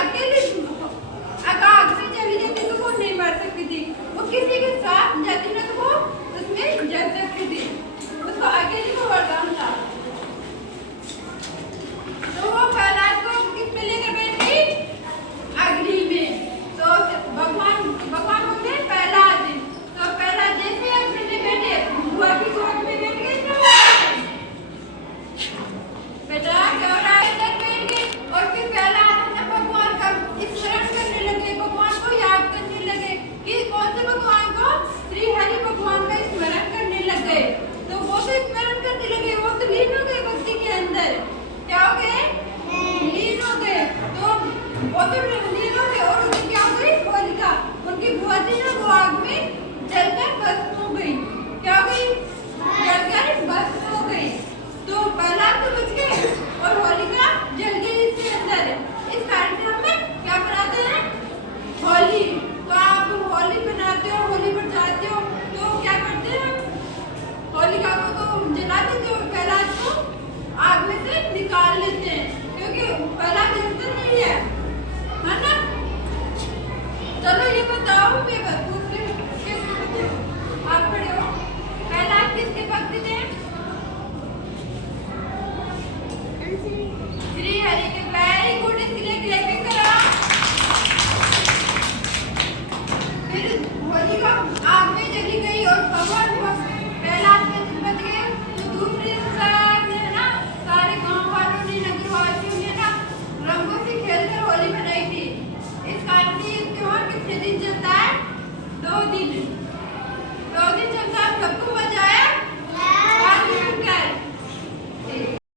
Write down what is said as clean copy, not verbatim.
अकेले आग में चली जाती तो वो नहीं मर सकती थी, वो किसी के साथ जाती ना तो वो उसमें जल सकती थी, उसको अकेले को वरदान था। तो वो प्रहलाद को किस में लेकर बैठ गई, अग्नि में। तो भगवान बोले प्रहलाद, तो प्रहलाद जैसे अग्नि में बैठे बुआ की गोद में बैठ गए बेटा बैठ गए। और फिर प्रहलाद ने भगवान का स्मरण करने लगे, भगवान को याद करने लगे कि कौन से भगवान को, श्री हरि भगवान का स्मरण करने लगे। तो वो तो स्मरण करने लगे, वो तो लीन हो गए भक्ति के अंदर। क्या हो गए, लीन हो गए। तो वो तो लीन हो गए और उनकी क्या हो गई, होलिका उनकी बुआ थी ना, वो आग में जलकर भस्म हो गई। क्या हो गई, जलकर भस्म हो गई। तो प्रहलाद तो बच गए और होलिका जल गई इसके अंदर। इस कार्यक्रम में क्या बनाते हैं, होली। तो आप होली बनाते हो, होली पर जाते हो तो क्या करते हैं, होलिका को तो जला देते हो, प्रहलाद को आग में से निकाल लेते हैं क्योंकि प्रहलाद जलता नहीं है ना। चलो ये बताओ, आप खड़े हो, प्रहलाद किसके भक्त थे, श्री हरि के। वेरी गुड, इसके लिए क्लैपिंग करो। फिर होलिका आग में चली गई और भगवान प्रहलाद में बच गए। तो दूसरी साइड में ना सारे गांव वालों ने, नगरवासियों ने ना रंगों से खेलकर होली मनाई थी। इस कारण ये त्योहार कितने दिन चलता है, 2 दिन।